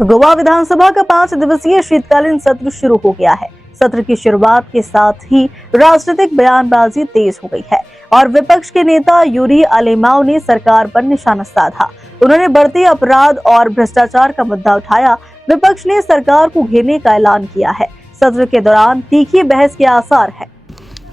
गोवा विधानसभा का 5 दिवसीय शीतकालीन सत्र शुरू हो गया है। सत्र की शुरुआत के साथ ही राजनीतिक बयानबाजी तेज हो गई है और विपक्ष के नेता यूरी अलीमाव ने सरकार पर निशाना साधा। उन्होंने बढ़ते अपराध और भ्रष्टाचार का मुद्दा उठाया। विपक्ष ने सरकार को घेरने का ऐलान किया है। सत्र के दौरान तीखी बहस के आसार हैं।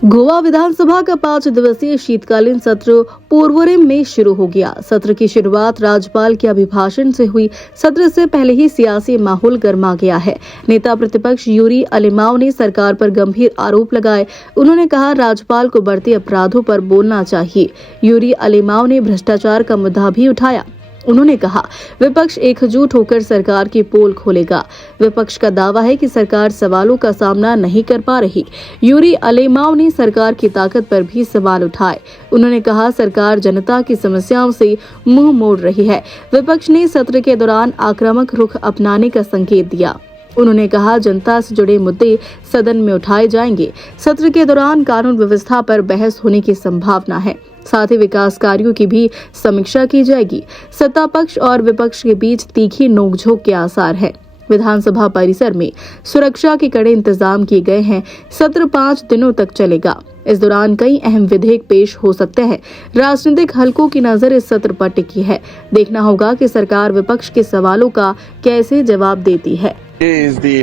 गोवा विधानसभा का 5 दिवसीय शीतकालीन सत्र पोरवोरिम में शुरू हो गया। सत्र की शुरुआत राज्यपाल के अभिभाषण से हुई। सत्र से पहले ही सियासी माहौल गर्मा गया है। नेता प्रतिपक्ष यूरी अलीमाव ने सरकार पर गंभीर आरोप लगाए। उन्होंने कहा राज्यपाल को बढ़ते अपराधों पर बोलना चाहिए। यूरी अलीमाव ने भ्रष्टाचार का मुद्दा भी उठाया। उन्होंने कहा विपक्ष एकजुट होकर सरकार की पोल खोलेगा। विपक्ष का दावा है कि सरकार सवालों का सामना नहीं कर पा रही। यूरी अलीमाव ने सरकार की ताकत पर भी सवाल उठाए। उन्होंने कहा सरकार जनता की समस्याओं से मुंह मोड़ रही है। विपक्ष ने सत्र के दौरान आक्रामक रुख अपनाने का संकेत दिया। उन्होंने कहा जनता से जुड़े मुद्दे सदन में उठाए जाएंगे। सत्र के दौरान कानून व्यवस्था पर बहस होने की संभावना है। साथ ही विकास कार्यों की भी समीक्षा की जाएगी। सत्ता पक्ष और विपक्ष के बीच तीखी नोकझोंक के आसार है। विधानसभा परिसर में सुरक्षा के कड़े इंतजाम किए गए हैं। सत्र 5 दिनों तक चलेगा। इस दौरान कई अहम विधेयक पेश हो सकते हैं। राजनीतिक हलकों की नजर इस सत्र पर टिकी है। देखना होगा कि सरकार विपक्ष के सवालों का कैसे जवाब देती है। Today is the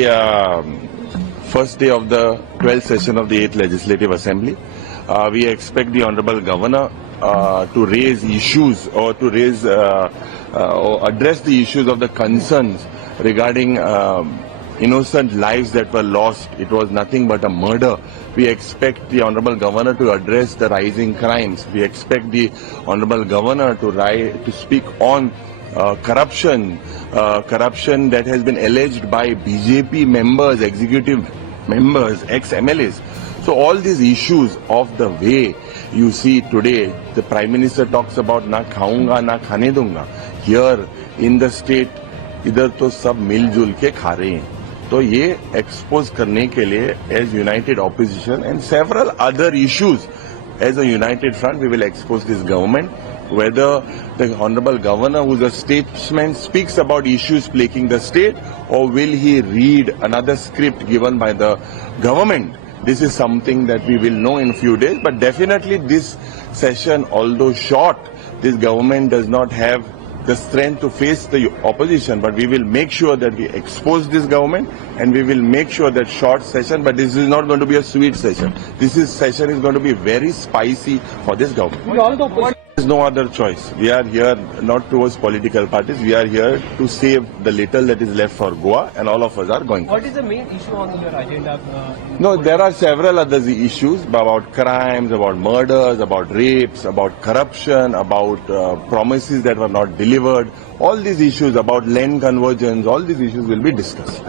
first day of the 12th session of the 8th Legislative Assembly. We expect the Honorable Governor to raise issues or to raise or address the issues of the concerns regarding innocent lives that were lost. It was nothing but a murder. We expect the Honorable Governor to address the rising crimes. We expect the Honorable Governor to speak on corruption that has been alleged by BJP members, executive members, ex-MLAs. So all these issues of the way you see today, the Prime Minister talks about na khaunga, na khane dunga. Here in the state, इधर तो सब मिलजुल के खा रहे हैं. तो ये एक्सपोज करने के लिए as united opposition and several other issues, as a united front, we will expose this government. Whether the Honorable Governor, who is a statesman, speaks about issues plaguing the state, or will he read another script given by the government? This is something that we will know in a few days. But definitely this session, although short, this government does not have the strength to face the opposition. But we will make sure that we expose this government, and we will make sure that short session, but this is not going to be a sweet session. Session is going to be very spicy for this government. There is no other choice. We are here not towards political parties. We are here to save the little that is left for Goa, and all of us are going. What is the main issue on your agenda? No, there are several other issues about crimes, about murders, about rapes, about corruption, about promises that were not delivered. All these issues about land convergence, all these issues will be discussed.